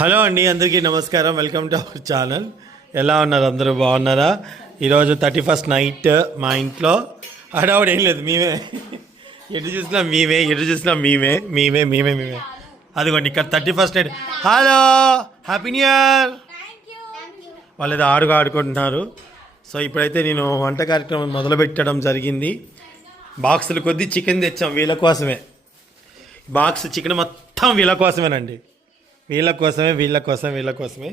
Hello అండి అందరికీ నమస్కారం. Welcome to our channel. ఎలా ఉన్నారు అందరూ? బాగున్నారా? ఈరోజు థర్టీ ఫస్ట్ నైట్ మా ఇంట్లో. హడావుడు ఏం లేదు మేమే. ఎటు చూసినా మేమే ఎటు చూసినా మేమే మేమే మేమే మేమే. అదిగోండి ఇక్కడ thirty first night. Hello! Happy new year వాళ్ళు ఏదో ఆడుగా ఆడుకుంటున్నారు. సో ఇప్పుడైతే నేను వంట కార్యక్రమం మొదలు పెట్టడం జరిగింది. బాక్సులు కొద్దీ చికెన్ తెచ్చాం వీళ్ళ కోసమే. బాక్స్ చికెన్ మొత్తం వీళ్ళ కోసమేనండి. వీళ్ళ కోసమే వీళ్ళ కోసం వీళ్ళ కోసమే.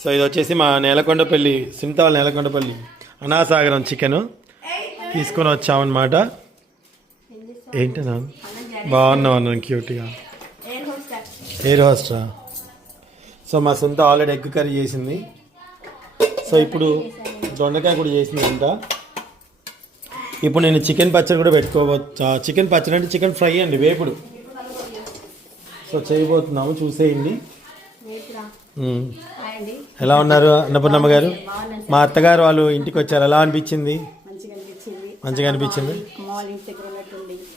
సో ఇది వచ్చేసి మా నేలకొండపల్లి సునీత వాళ్ళ నేలకొండపల్లి అనాసాగరం చికెన్ తీసుకొని వచ్చామన్నమాట. ఏంటనా బాగున్నావు అన్నాను క్యూట్గా. ఎయిర్ హోస్టా సో మా సొంత ఆల్రెడీ ఎగ్ కర్రీ చేసింది. సో ఇప్పుడు దొండకాయ కూడా చేసింది అంట. ఇప్పుడు నేను చికెన్ పచ్చడి కూడా పెట్టుకోవచ్చు చికెన్ పచ్చడి అంటే చికెన్ ఫ్రై అండి వేపుడు. సో చేయబోతున్నాము చూసేయండి. ఎలా ఉన్నారు అన్నపూర్ణమ్మ గారు? మా అత్తగారు వాళ్ళు ఇంటికి వచ్చారు ఎలా అనిపించింది? మంచిగా అనిపించింది.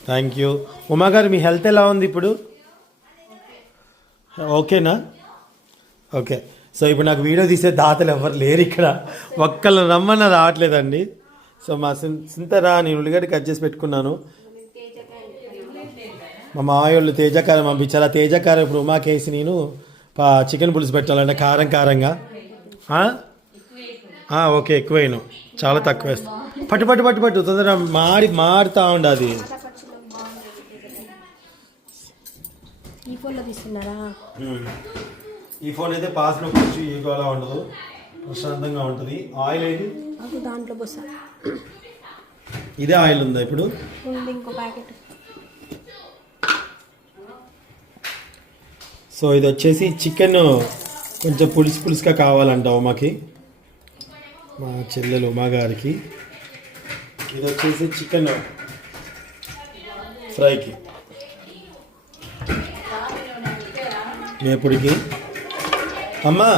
Thank you. ఉమా గారు మీ హెల్త్ ఎలా ఉంది ఇప్పుడు? ఓకేనా? ఓకే. సో ఇప్పుడు నాకు వీడియో తీసే దాతలు ఎవరు లేరు ఇక్కడ. ఒక్కళ్ళు రమ్మన్న రావట్లేదండి. సో మా సింతరా నేను ఉల్లిగడ్డ కట్ చేసి పెట్టుకున్నాను. మా మామయ్య వాళ్ళు తేజకారం పంపించారు ఆ తేజకారం ఇప్పుడు ఉమాకేసి నేను చికెన్ పులుసు పెట్టాలంటే కారం కారంగా. ఓకే ఎక్కువేను చాలా తక్కువ వేస్తాను పట్టు పట్టు పట్టు పట్టు తొందరగా మాడి మాడుతూ ఉండు అది ఈ ఫోన్లో తీస్తున్నారా? ఈ ఫోన్ అయితే పాస్లో కూర్చు ఈగోలా ఉండదు. ప్రశాంతంగా ఉంటుంది. ఆయిల్ నాకు దాంట్లో ఇదే ఆయిల్ ఉందా ఇప్పుడు? ఇంకో ప్యాకెట్. సో ఇది వచ్చేసి చికెన్ కొంచెం పులుసు పులుసుగా కావాలంట ఉమాకి. మా చెల్లెలు ఉమా గారికి. ఇది వచ్చేసి చికెన్ ఫ్రైకి. వేపుడికి అమ్మా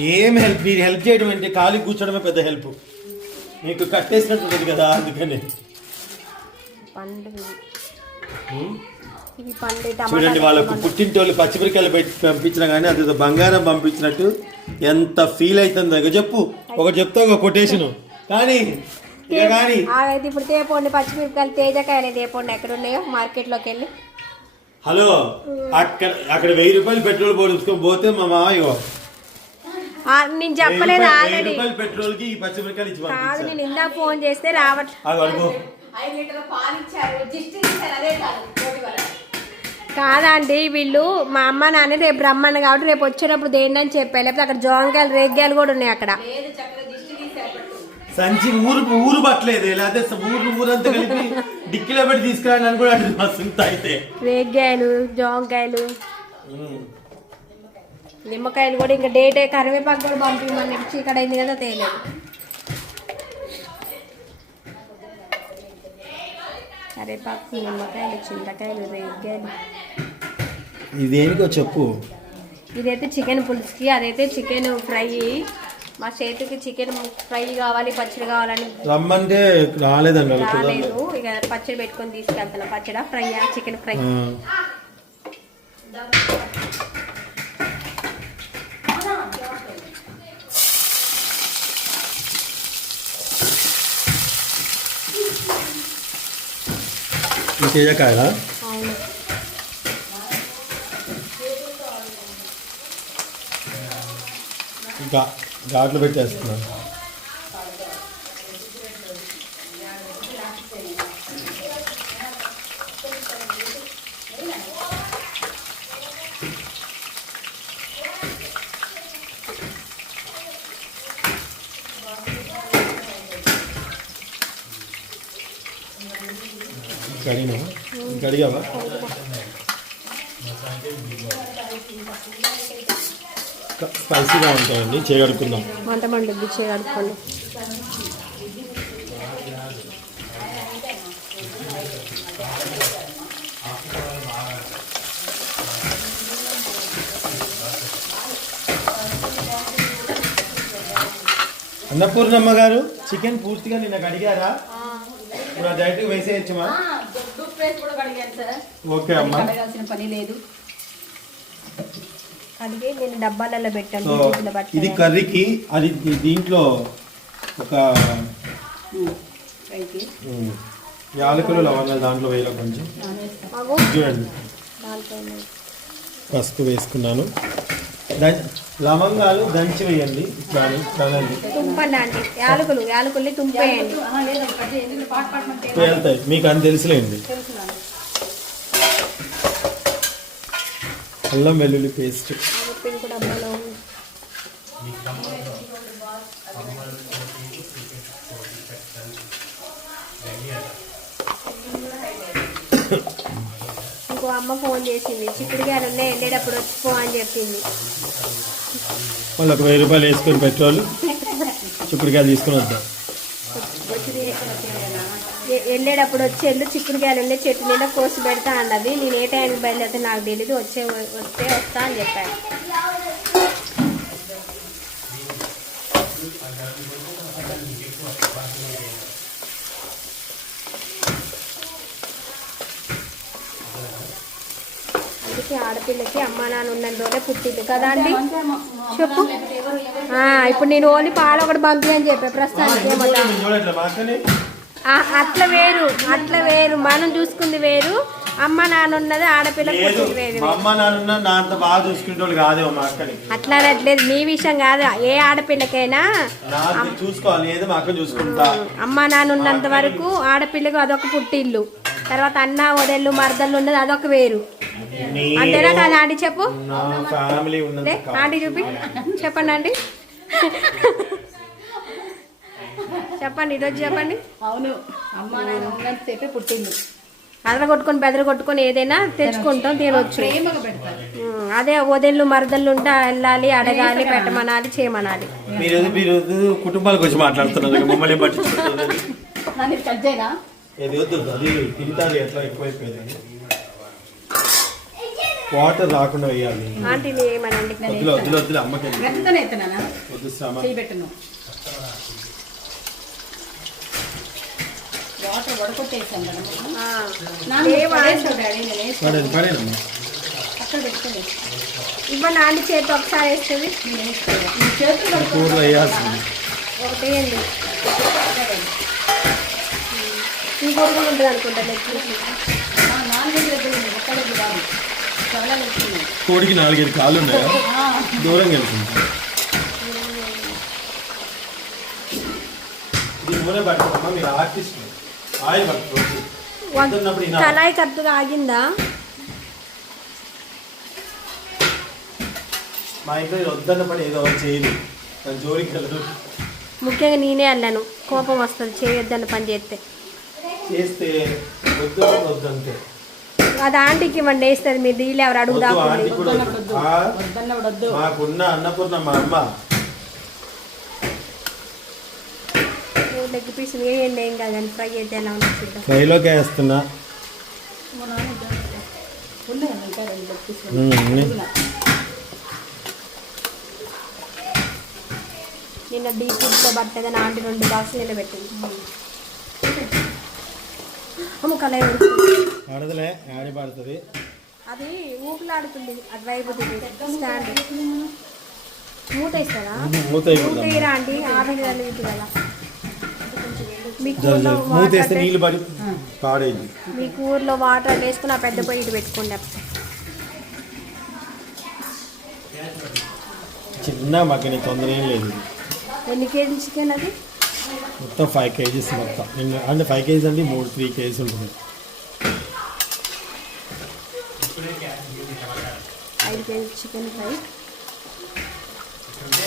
ఏం హెల్ప్? మీరు హెల్ప్ చేయడం అంటే ఖాళీ కూర్చోడమే పెద్ద హెల్ప్. మీకు కట్టేసినట్టు ఉంటుంది కదా అందుకని. చూడండి వాళ్ళకు పుట్టింటోళ్ళు పచ్చిమిరకాయలు పెట్టి పంపించినా కానీ అది బంగారం పంపించినట్టు ఎంత ఫీల్ అవుతుందో ఇక చెప్పు ఒకటి చెప్తా ఒక కొటేషన్. కానీ కానీ. ఇప్పుడు తేపోండి పచ్చిమిరపకాయలు తేజకాయలు తేపోండి. ఎక్కడ ఉన్నాయో మార్కెట్లోకి వెళ్ళి. హలో అక్కడ అక్కడ వెయ్యి రూపాయలు పెట్రోల్ పోడుచుకొని పోతే మా మామయ్య నేను చెప్పలేదు ఆల్రెడీ. పెట్రోల్కి పచ్చిమిరకాయలు ఇచ్చి కాదు నేను ఇందా ఫోన్ చేస్తే రావట్లేదు ఐదు లీటర్ల పాలు ఇచ్చారు. జిస్ట్ ఇచ్చారు అదే కాదు కోటి వల్ల కాదండి వీళ్ళు మా అమ్మ నాన్న రేపు రమ్మని కాబట్టి రేపు వచ్చేటప్పుడు దేండి అని చెప్పారు. లేకపోతే అక్కడ జోంకాయలు రేగ్గాయలు కూడా ఉన్నాయి అక్కడ. సంచి ఊరు ఊరు పట్టలేదు. లేకపోతే ఊరు ఊరంతా కలిపి డిక్కిలో పెట్టి తీసుకురాండి అని కూడా అంటుంది మా సుంత అయితే. రేగ్గాయలు జోంకాయలు. నిమ్మకాయలు కూడా ఇంకా డేట్ కరివేపాకు కూడా పంపించమని చీకటి అయింది కదా తేలేదు. కరివేపాకు నిమ్మకాయలు చింతకాయలు రేగ్గాయలు ఇది దేనికో చెప్పు. ఇదైతే చికెన్ పులుసుకి అదైతే చికెన్ ఫ్రై. మా చేతికి చికెన్ ఫ్రై కావాలి పచ్చడి కావాలని. రమ్మంటే రాలేదండి. రాలేదు. ఇక పచ్చడి పెట్టుకొని తీసుకెళ్తున్నా. పచ్చడి ఫ్రై చికెన్ ఫ్రై. అవును. ఇంకా ఘాట్లు పెట్టేస్తున్నాను కడిగినా కడిగావా? స్పైసీగా ఉంటాయండి. చేయగలుగుకుందాం మంట మండుద్ది చేయగలుపుకోండి అన్నపూర్ణమ్మ గారు చికెన్ పూర్తిగా నిన్న కడిగారా? ఇప్పుడు ఆ డైరెక్ట్ వేసేయచ్చమా? కడిగాను సార్. ఓకే అమ్మా. కడగాల్సిన పని లేదు. కడిగి నేను డబ్బాలలో పెట్టాను ఇది. కర్రీకి అది దీంట్లో ఒక పైకి. ఉమ్, యాలకులు లవంగాలు దాంట్లో వేయాలి కొంచెం. చూడండి. పసుపు వేసుకున్నాను. లవంగాలు దంచి వేయండి. తుంపండి ఆంటీ. యాలకులు యాలకుల్ని తుంపేయండి. ఆ, లేదు కట్ చేయండి. పాట పాడమంటే వెళ్తాయి మీకు అని తెలుసులేండి. అల్లం వెల్లుల్లి పేస్ట్. ఇంకో అమ్మ ఫోన్ చేసింది చిక్కుడుగాయలు ఉన్నాయి? వెళ్ళేటప్పుడు వచ్చిపో అని చెప్పింది. మళ్ళీ ఒక వెయ్యి రూపాయలు వేసుకొని పెట్రోల్ చిక్కుడుకాయలు తీసుకొని వద్దాం. వెళ్ళేటప్పుడు వచ్చి ఎల్లు చిక్కుడుకాయలు ఉండే చెట్టు నిండా కోసి పెడతా అన్నది. నేను ఏ టైంకి బయలుదేరితే నాకు తెలియదు వచ్చే వస్తే వస్తా అని చెప్పాను అందుకే ఆడపిల్లకి అమ్మా నాన్న ఉన్న రోజే పుట్టింది. కదా అండి? చెప్పు. ఇప్పుడు నేను ఓన్లీ పాలు ఒకటి పంపి అని చెప్పా. ప్రస్తుతానికి ఏమన్నా అట్లా వేరు అట్లా వేరు. మనం చూసుకుంది వేరు. అమ్మ నాన్న ఉన్నది ఆడపిల్ల వేరు. అమ్మ నాన్న నా అంత బాగా చూసుకునేటోళ్ళు కాదేమో మా అక్కని. అట్లా అనట్లేదు మీ విషయం కాదు. ఏ ఆడపిల్లకైనా చూసుకోవాలి. ఏదో మా చూసుకుంటా. అమ్మ నాన్న ఉన్నంత వరకు ఆడపిల్లకు అదొక పుట్టిల్లు. తర్వాత అన్న వదళ్ళు మరదళ్ళు ఉన్నది అదొక వేరు. నీ- అంతేనా కాదు ఆంటీ చెప్పు. నా ఫ్యామిలీ ఉన్నది ఆంటీ చూపి. చెప్పండి ఆంటీ. చెప్పండి ఈరోజు చెప్పండి. అవును. అమ్మ నాన్న పుట్టింది. అదర కొట్టుకొని బెదర కొట్టుకొని ఏదైనా తెచ్చుకుంటాం తినొచ్చు. ప్రేమగా పెడతారు. ఉమ్, అదే వదిళ్ళు మరదళ్ళు ఉంటే వెళ్ళాలి అడగాలి పెట్టమనాలి చేయమనాలి. మీరు మీరు కుటుంబాల గురించి మాట్లాడుతున్నారు మమ్మల్ని పట్టించుకుంటున్నారు నన్ను ఇది కట్ చేయనా? ఏది వద్దు అది తింటారు ఎట్లా ఎక్కువైపోయింది. వాటర్ రాకుండా వేయాలి. ఆంటీని ఏమనండి? వద్దులే వద్దులే వద్దులే అమ్మకి వద్దు శ్రమ చేయి పెట్టను వాటర్ వడకొట్టేసాం కదా నాన్న అక్కడ పెట్టుకోలేదు ఇవ్వండి ఆంటీ చేతి ఒకసారి వేస్తుంది చేతులు ఒకటి కూడా ఉంటుంది అనుకుంటా కోడికి నాలుగైదు కాళ్ళు ఉన్నాయా? దూరంగా వెళ్తుంది. మీరు ఆర్టిస్ట్. కళాయి కరెక్ట్గా ఆగిందా? మా ఇంట్లో ఇది వద్దన్నప్పుడు ఏదో చేయదు దాని జోలికి వెళ్ళదు. ముఖ్యంగా నేనే వెళ్ళాను కోపం వస్తుంది. చేయొద్దన్న పని చేస్తే. చేస్తే వద్దు వద్దంతే. అది ఆంటీకి ఇవ్వండి. వేస్తుంది మీరు డీల్ ఎవరు అడుగు వద్దు దాక్కుంది ఆంటీ కూడా వద్దు. ఆ, వద్దన్నప్పుడు వద్దు. మాకున్న అన్నపూర్ణ మా అమ్మ లెగ్ పీస్ వేయండి ఏం కాదండి ఫ్రై అయితే ఎలా ఉంటుంది చూద్దాం. ఫ్రైలోకి వేస్తున్నా. నాన్న ఇద్దరు ఉన్నాయి ఇంకా రెండు ఆంటీ బాక్స్ నిన్న పెట్టింది అమ్మ పడుతుంది. అది ఊపిలాడుతుంది అటువైపు స్టాండ్. మూత ఇస్తారా మూత ఇరా అండి ఆవిరి కలిగి కదా. మీ జర ఊర్లో జర. మూత వేస్తే వాటర్ నీళ్ళు పడి పాడైంది. మీ ఊర్లో వాటర్ వేసుకుని ఆ పెద్ద పొయ్యి ఇటు పెట్టుకోండి చిన్న మగ్గని తొందర ఏం లేదు. ఎన్ని కేజీ చికెన్ అది? మొత్తం ఫైవ్ కేజీస్ మొత్తం. అంటే ఫైవ్ కేజీస్ అంటే మూడు త్రీ కేజీస్ ఉంటుంది. ఐదు కేజీ చికెన్ ఫ్రై.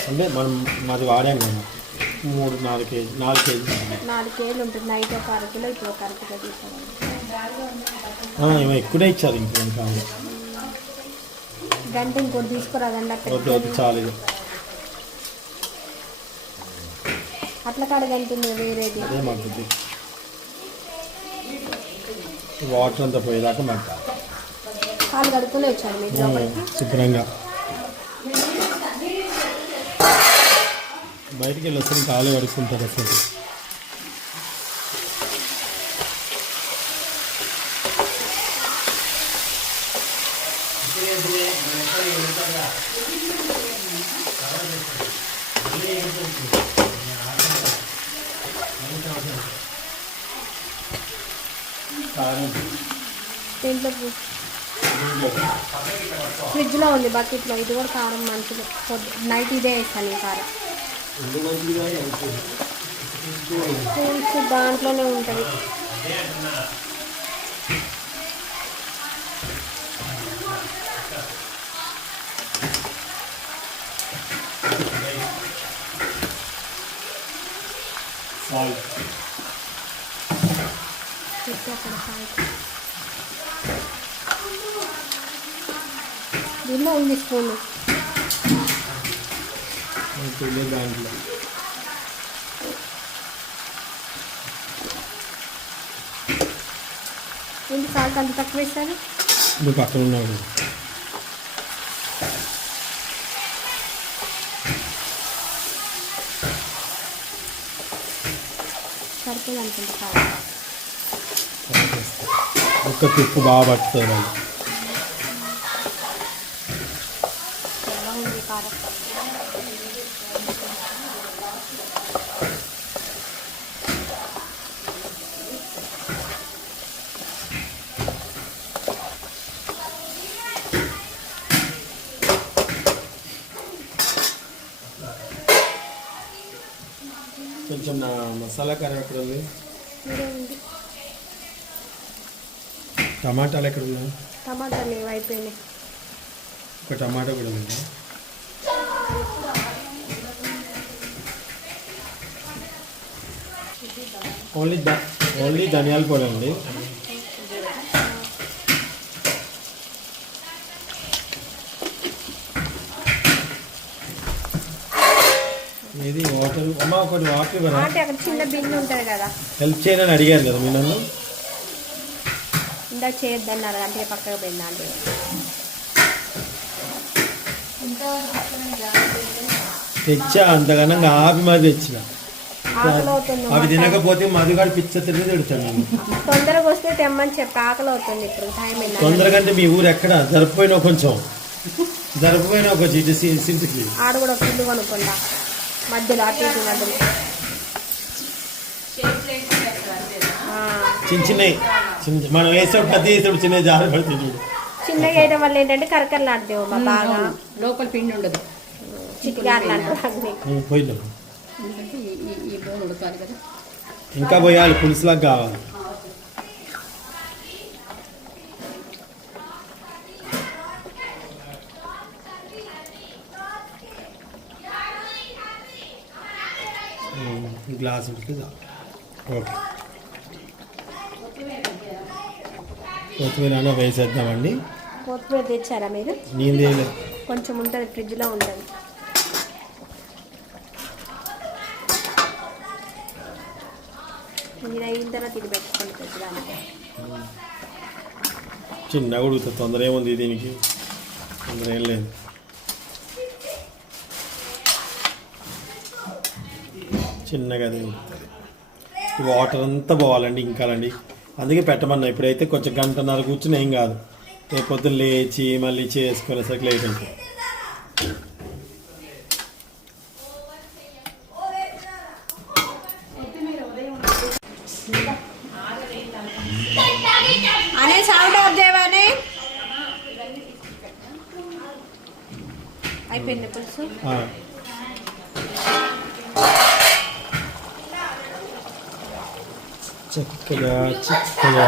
అంటే మనం మాది వాడాం కదా. మూడు నాలుగు కేజీ నాలుగు ఉంటుంది. నాలుగు కేజీలు ఉంటుంది. నైట్ ఒక అర కిలో ఇప్పుడు ఒక అర కిలో తీసుకోవాలి ఏమో ఎక్కువనే ఇచ్చారు ఇంక రెండు కాదు గంట ఇంకోటి తీసుకురాదండి అక్కడ. చాలు ఇది అట్ల కాడ గంట ఉంది వేరేది. అదే మగ్గుద్ది వాటర్ అంతా పోయేదాకా మగ్గ కాలు కడుక్కునే వచ్చాను మీరు శుభ్రంగా. బయటికి వెళ్ళి వస్తే ఇంకా కాలు కడుక్కుంటారు అసలు ఫ్రిడ్జ్లో ఉంది బకెట్లో. ఇది కూడా కారం మంచిది నైట్ ఇదే వేస్తాను కారం. దాంట్లోనే ఉంటుంది సాల్ట్ పెట్టి అక్కడ సాల్ట్ దీనిలో ఉంది స్పూన్ ఉంటుంది దాంట్లో. ఏంటి సాల్ట్ అంత తక్కువ వేస్తారు నువ్వు పక్కన ఉన్నాడు. సరిపోదు అనుకుంటా ఒక్క తిప్పు బాగా పట్టుతుంది వాళ్ళు ఎలా ఉంది కారం కొంచెం నా మసాలా కర్రీ ఎక్కడ ఉంది మీరే ఉంది టమాటాలు ఎక్కడ ఉన్నాయి? టమాటాలు లేవు అయిపోయినాయి. ఒక టమాటా కూడా ఉందా? ఓన్లీ ద ఓన్లీ ధనియాల పొడి అండి. ఇది వాటర్? అమ్మ ఒకటి వాటర్ ఇవ్వరా? చిన్న బిన్ను ఉంటుంది కదా. హెల్ప్ చేయనని అడిగాను కదా మీ నన్ను. ఇందాక చేయొద్దన్నారు? అంటే పక్కకు పోయింది అంటే? తెచ్చా అంతగానంగా ఆపి మరి తెచ్చిన. ఆకలి అవుతుంది అవి తినకపోతే మధుగాడు పిచ్చ తిరిగి తిడతాను తొందరగా వస్తే తెమ్మని చెప్పి ఆకలి అవుతుంది ఇప్పుడు టైం తొందరగా అంటే మీ ఊరు ఎక్కడ? జరుపుపోయినా కొంచెం. జరుపుపోయినా కొంచెం ఇటు సి- సింటికి. ఆడ కూడా ఒక ఇల్లు కొనుక్కుంటా. మధ్యలో అటు ఇటు మధ్యలో. చిన్న చిన్నవి చిన్న మనం వేసేప్పుడు పెద్ద వేసేప్పుడు చిన్న జారి పడుతుంది చూడు. చిన్నగా వేయడం వల్ల ఏంటంటే కరకరలాడతావు మా బాగా. లోపల పిండి ఉండదు. అంటారు ఉం, పోయినాం ఎందుకంటే ఈ- ఈ ఈ బోన్ ఉడకాలి కదా. ఇంకా పోయాలి పులుసులాగా కావాలి. గ్లాస్ చాలు. ఓకే. కొత్తిమీర అన్న వేసేద్దామండి. కొత్తిమీర తెచ్చారా మీరు? నేను కొంచెం ఉంటుంది ఫ్రిడ్జ్లో ఉంటుంది. ఇది అయిన తర్వాత ఇది పెట్టుకోండి ఫ్రిడ్జ్లో చిన్నగా ఉడుకుతుంది తొందర ఏముంది దీనికి? తొందర ఏం లేదు. చిన్నగా అది. వాటర్ అంతా పోవాలండి ఇంకాలండి. అందుకే పెట్టమన్నా. ఇప్పుడైతే కొంచెం గంటన్నర కూర్చుని ఏం కాదు. రేపు పొద్దున్న లేచి మళ్ళీ చేసుకునేసరికి లేట్ అవుతుంది అనే సౌండ్ ఆఫ్ చేయవని అయిపోయింది పులుసు ఆ. చక్కగా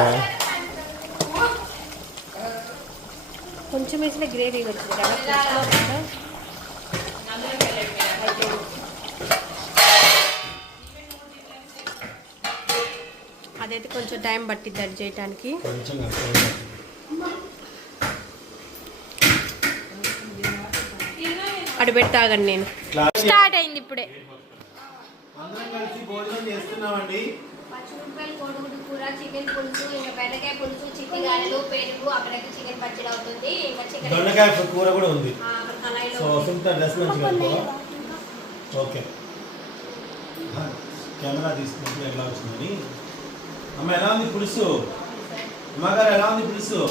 కొంచెం. వేసిన గ్రేవీ వచ్చింది కదా. అదైతే కొంచెం టైం పట్టిద్ది అది చేయడానికి కొంచెం కష్టంగా. అటు పెట్టాగండి నేను. స్టార్ట్ అయింది ఇప్పుడే. అందరం కలిసి భోజనం చేస్తున్నామండి. పచ్చిమిరపకాయలు కోడిగుడ్డు కూర చికెన్ పులుసు ఇంకా బెండకాయ పులుసు చిట్టి గారెలు పెరుగు అక్కడైతే చికెన్ పచ్చడి అవుతుంది. ఇంకా చికెన్ దొండకాయ కూర కూడా ఉంది. ఆ, అక్కడ కళాయిలో సో సుంత డ్రెస్ మంచిగా? ఓకే. కెమెరా తీసుకుంటే ఎలా వచ్చిందని అమ్మ ఎలా ఉంది పులుసు? అమ్మగారు ఎలా ఉంది పులుసు?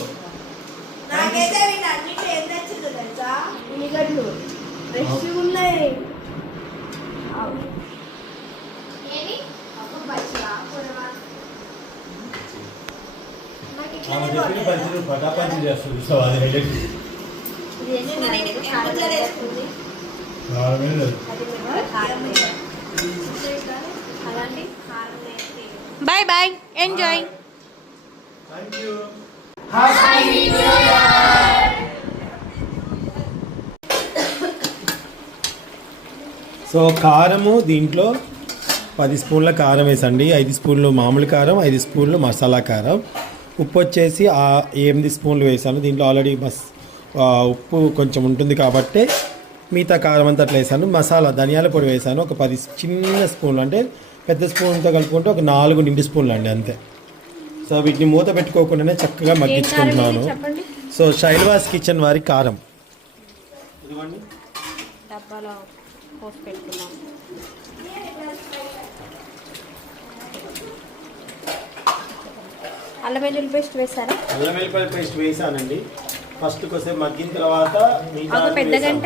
నాకైతే వీటన్నిటి ఉల్లిగడ్డలు ఫ్రెష్ ఉన్నాయి ఏది ఒక పచ్చిగా కూరవా చేస్తుంది సో అది highlight bye bye enjoy so కారము దీంట్లో పది స్పూన్ల కారం వేసండి. ఐదు స్పూన్లు మామూలు కారం ఐదు స్పూన్లు మసాలా కారం. ఉప్పు వచ్చేసి ఆ ఎనిమిది స్పూన్లు వేసాను. దీంట్లో ఆల్రెడీ మస్ ఆ, ఉప్పు కొంచెం ఉంటుంది కాబట్టి మిగతా కారం అంతా అట్లా వేసాను. మసాలా ధనియాల పొడి వేసాను. ఒక పది చిన్న స్పూన్లు అంటే పెద్ద స్పూన్తో కలుపుకుంటే ఒక నాలుగు నిండి స్పూన్లు అండి అంతే. సో వీటిని మూత పెట్టుకోకుండానే చక్కగా మగ్గించుకుంటున్నాను. సో శైలవాస్ కిచెన్ వారి కారం. అల్లం వెల్లుల్లి పేస్ట్ వేసారా అల్లం వెల్లిపాయ పేస్ట్ వేసానండి. ఫస్ట్ కొద్దిసేపు మగ్గిన తర్వాత ఒక పెద్ద. గంట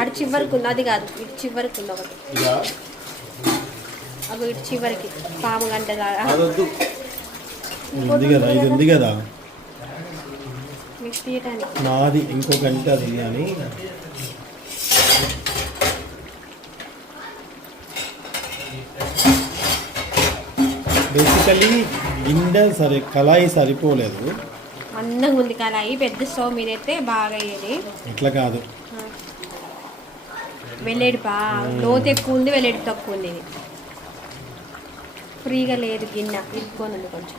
అటు- చివరికి ఉంది అది కాదు. ఇటు చివరికి ఉంది ఒకటి. ఇదా? అవి ఇటు చివరికి పాము గంట లాగా అదొద్దు. ఇది ఉంది కదా ఇది ఉంది కదా. మిక్స్ తీయటానికి నాది ఇంకో గంట అది అని. బేసికలీ గిన్నె సరి కళాయి సరిపోలేదు. అందంగా ఉంది కళాయి పెద్ద స్టవ్ మీద అయితే బాగా అయ్యేది ఇట్లా కాదు. వెల్లడి బా లోతు ఎక్కువ ఉంది వెల్లడి తక్కువ ఉంది ఇది. ఫ్రీగా లేదు గిన్నె ఇరుక్కొని ఉంది కొంచెం.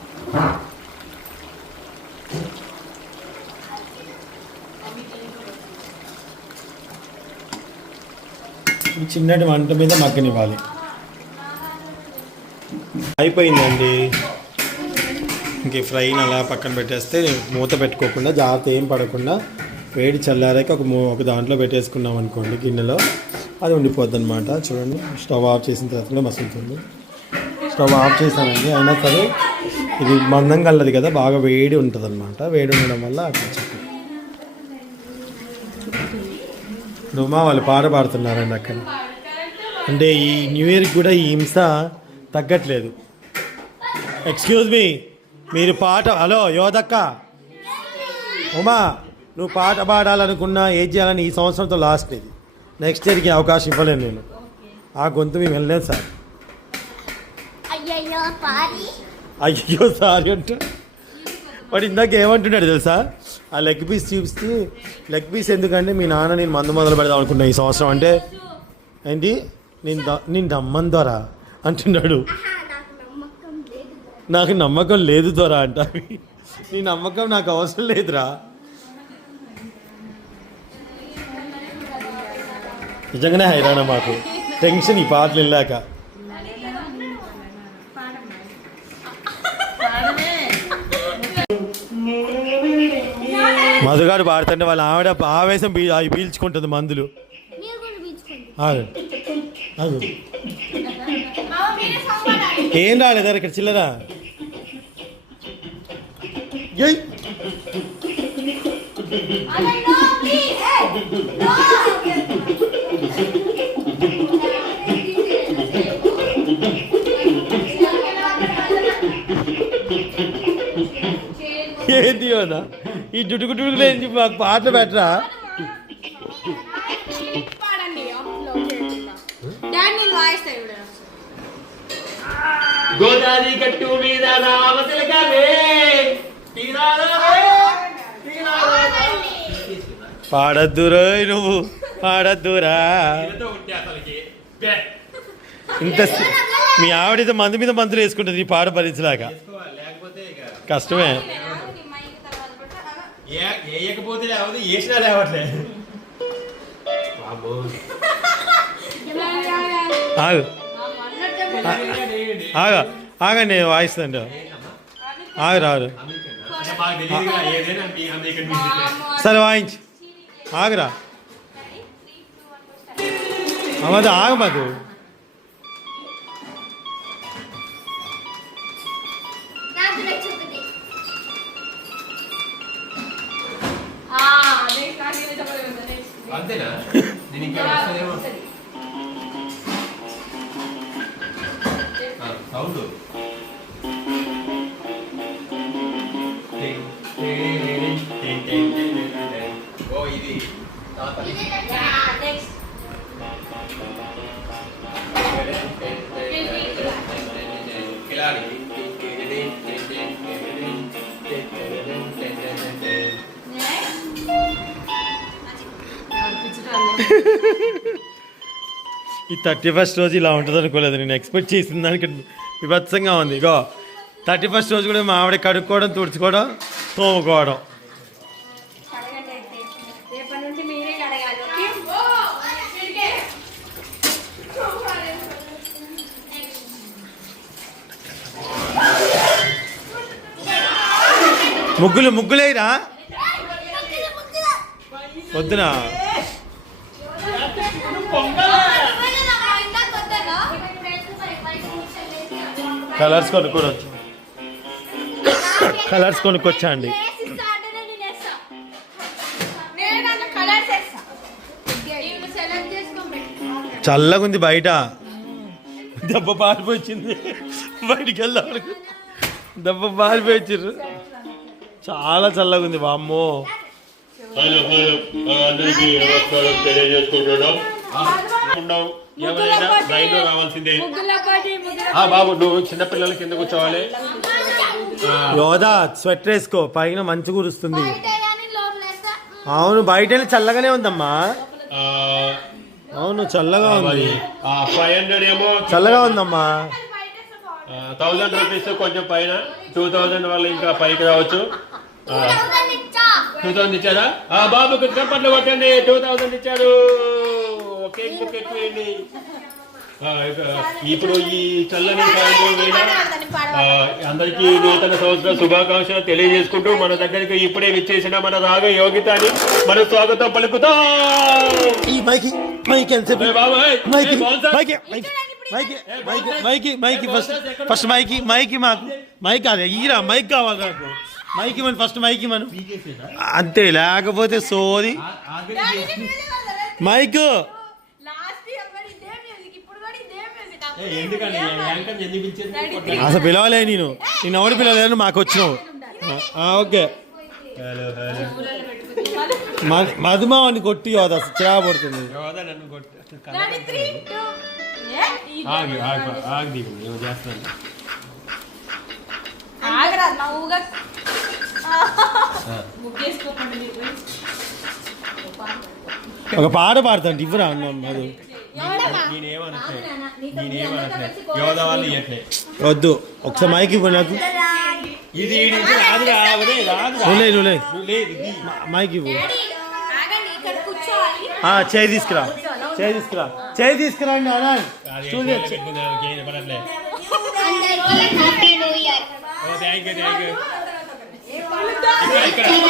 చిన్నటి వంట మీద మగ్గనివ్వాలి. అయిపోయిందండి. ఇంక ఫ్రైని అలా పక్కన పెట్టేస్తే మూత పెట్టుకోకుండా జాగ్రత్త ఏం పడకుండా వేడి చల్లారాక ఒక మూ ఒక దాంట్లో పెట్టేసుకున్నాం అనుకోండి గిన్నెలో. అది ఉండిపోద్ది అనమాట చూడండి స్టవ్ ఆఫ్ చేసిన తర్వాత కూడా మసులుతుంది. స్టవ్ ఆఫ్ చేశానండి. అయినా సరే ఇది మందం కల్లది కదా బాగా వేడి ఉంటుంది అనమాట వేడి ఉండడం వల్ల అట్లా రుమా ఇప్పుడు వాళ్ళు పాట పాడుతున్నారండి అక్కడ. అంటే ఈ న్యూ ఇయర్కి కూడా ఈ హింస తగ్గట్లేదు. ఎక్స్క్యూజ్ మీ మీరు పాట హలో యోధక్క. ఉమా నువ్వు పాట పాడాలనుకున్నా ఏం చేయాలని ఈ సంవత్సరంతో లాస్ట్ ఇది. నెక్స్ట్ ఇయర్కి అవకాశం ఇవ్వలేను నేను. ఆ గొంతు మేము వెళ్ళలేదు సార్. అయ్యో సారీ. అంటే. వాడు ఇందాక ఏమంటున్నాడు తెలుసా? ఆ లెగ్ పీస్ చూపిస్తూ లెగ్ పీస్ ఎందుకంటే మీ నాన్న నేను మందు మొదలు పెడదాం అనుకున్నా ఈ సంవత్సరం అంటే. ఏంటి? నేను నేను దమ్మన్ ద్వారా అంటున్నాడు నాకు నమ్మకం లేదు దొరా అంట. నీ నమ్మకం నాకు అవసరం లేదురా. నిజంగానే హైరాణ మాకు. టెన్షన్ ఈ పాటలు వెళ్ళాక మధుగాడు పాడుతుంటే వాళ్ళ ఆవిడ ఆవేశం అవి పీల్చుకుంటుంది మందులు. మీరు కూడా పీల్చుకోండి. ఆగు. ఆగు. ఏం రాలేదా ఇక్కడ చిల్లరా ఏయ్ ఏంది అన్నా ఈ జుటుకు టుడుకులు ఏంటి మాకు పాటలు పెట్టరా గోదావరి గట్టు మీద రామతిలకవే తీరాలవే తీరాలవే పాడద్దురా నువ్వు పాడద్దురా. ఇంత మీ ఆవిడైతే మంది మీద మందులు వేసుకుంటుంది ఈ పాట భరించలేక. తీసుకోవాలి, లేకపోతే ఇక కష్టమే. వేయకపోతే లేకపోతే వేసినా లేవట్లే. బాబు. ఆగు. ఆగ ఆగండి వాయిస్తుండే ఆగు రాదు సరే వాయించు ఆగురా అమ్మది ఆగు మాకు నాకు నచ్చుతుంది అంతేనా నేను ఇంకా ఈ థర్టీ ఫస్ట్ రోజు ఇలా ఉంటుంది అనుకోలేదు. నేను ఎక్స్పెక్ట్ చేసిన దానికి విభత్సంగా ఉంది. ఇగో థర్టీ ఫస్ట్ రోజు కూడా మా ఆవిడ కడుక్కోవడం తుడుచుకోవడం తోముకోవడం కడగండి అయితే. రేపటి నుంచి మీరే కడగాలి ఓకే? ముగ్గులు ముగ్గులేరా వద్దునా? కలర్స్ కొనుక్కోవచ్చు కలర్స్ కొనుక్కొచ్చా అండి చల్లగా ఉంది బయట. దెబ్బ పారిపోయింది. బయటికి వెళ్దాం దెబ్బ పారిపోయించారు చాలా చల్లగా ఉంది అందరికీ నమస్కారం తెలియజేసుకుంటున్నాం. ఎవరైనా లైన్లో రావాల్సిందే. బాబు నువ్వు చిన్నపిల్లల కింద కూర్చోవాలి. యోధా స్వెటర్ వేసుకో. పైన మంచు కురుస్తుంది. అవును బయట చల్లగానే ఉందమ్మా. అవును చల్లగా ఉంది. ఫైవ్ హండ్రెడ్ ఏమో చల్లగా ఉందమ్మా. థౌజండ్ రూపీస్ కొంచెం పైన. టూ థౌజండ్ వల్ల ఇంకా పైకి రావచ్చు. టూ థౌసండ్ ఇచ్చారా? ఆ బాబుకి చప్పట్లు కొట్టండి. టూ థౌసండ్ ఇచ్చారు కేక్ బుక్ ఎక్కువేయండి ఇప్పుడు ఈ చల్లని అందరికీ నూతన సంవత్సర శుభాకాంక్షలు తెలియజేసుకుంటూ మన దగ్గరికి ఇప్పుడే విచ్చేసిన మన రాగ యోగితాని మన స్వాగతం పలుకుతాం. ఈ మైకి మైకి. మైకి మైకి మైకి మైకి మైకి మైకి ఫస్ట్ ఫస్ట్ మైకి మైకి మాకు మైక్ కాదు ఈరా మైక్ కావాలి నాకు. మైకి మన ఫస్ట్ మైకి మనం. అంతే లేకపోతే సోది. మైక్? అసలు పిలవలే నేను. నేను ఎవరు పిలవలేదు మాకు వచ్చినావు. ఆ, ఓకే. Hello hello. మ- మధుమావాన్ని కొట్టి యోధ అసలు చిరా పడుతుంది యోధా నన్ను కొట్టు. అసలు కనపడట్లేదు. ఆగు ఆగు ఆగు దీపు నేను చేస్తాను. ఒక పాట పాడతాను ఇవ్వరా అన్న మధు నేనేమనట్లే. నేనేమనట్లే. యోధా వాళ్ళు ఇయ్యట్లే. వద్దు ఒకసారి మైక్ ఇవ్వు నాకు. ఇది నువ్వు. మైక్ ఇవ్వు. ఆ, చేయి తీసుకురా. చేయి తీసుకురా. చేయి తీసుకురా అండి స్టూడియో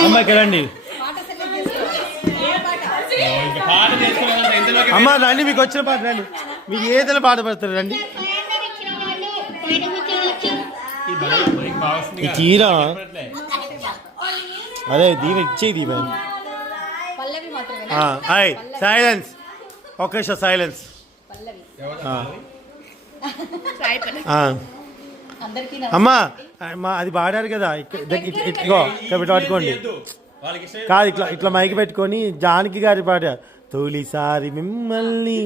అమ్మాయికి రండి అమ్మ రండి మీకు వచ్చిన పాట రండి. మీకు ఏదైనా పాట పడతారు రండి. ఈ వినపడట్లే. అదే దీని ఇచ్చేయి దీవె హాయ్ సైలెన్స్ నిమిషం సైలెన్స్ అమ్మా అమ్మా అది పాడారు కదా ఇట్లా- పట్టుకోండి కాదు ఇట్లా ఇట్లా మైక్ పెట్టుకొని జానకి గారి పాట తొలిసారి మిమ్మల్ని.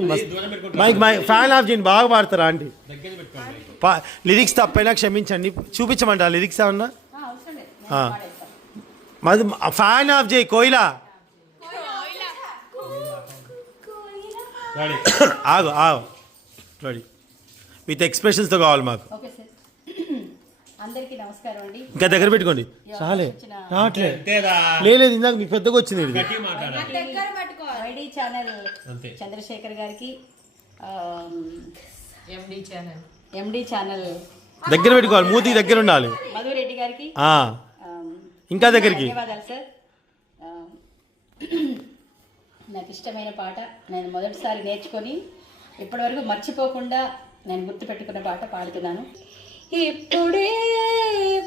మైక్ మైక్ ఫ్యాన్ ఆఫ్ చేయండి బాగా పాడతారా ఆంటీ? లిరిక్స్ తప్పైనా క్షమించండి. చూపించమంట లిరిక్స్ ఏమన్నా. మధు ఫ్యాన్ ఆఫ్ చేయి కోయిలా. ఆగు ఆగు. రెడీ. విత్ ఎక్స్ప్రెషన్స్తో కావాలి మాకు. అందరికీ నమస్కారం అండి. ఇంకా దగ్గర పెట్టుకోండి. చాలే. రావట్లే లేదు ఇందాక మీకు పెద్దగా వచ్చింది ఇది. ఐడి ఛానల్ అంతే. చంద్రశేఖర్ గారికి ఎండి ఛానల్. ఎండి ఛానల్. దగ్గర పెట్టుకోవాలి. మూతికి దగ్గర ఉండాలి. మధురెడ్డి గారికి. ఇంకా దగ్గరికి. ధన్యవాదాలు సార్. నాకు ఇష్టమైన పాట నేను మొదటిసారి నేర్చుకొని ఇప్పటివరకు మర్చిపోకుండా నేను గుర్తుపెట్టుకున్న పాట పాడుతున్నాను. ఇప్పుడే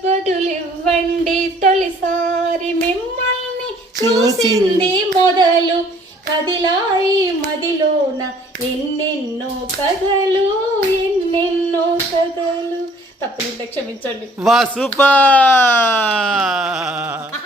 బదులివ్వండి తొలిసారి మిమ్మల్ని చూసింది మొదలు. కదిలాయి మదిలోన ఎన్నెన్నో కథలు ఎన్నెన్నో కథలు. తప్పులుంటే క్షమించండి. వా సూపర్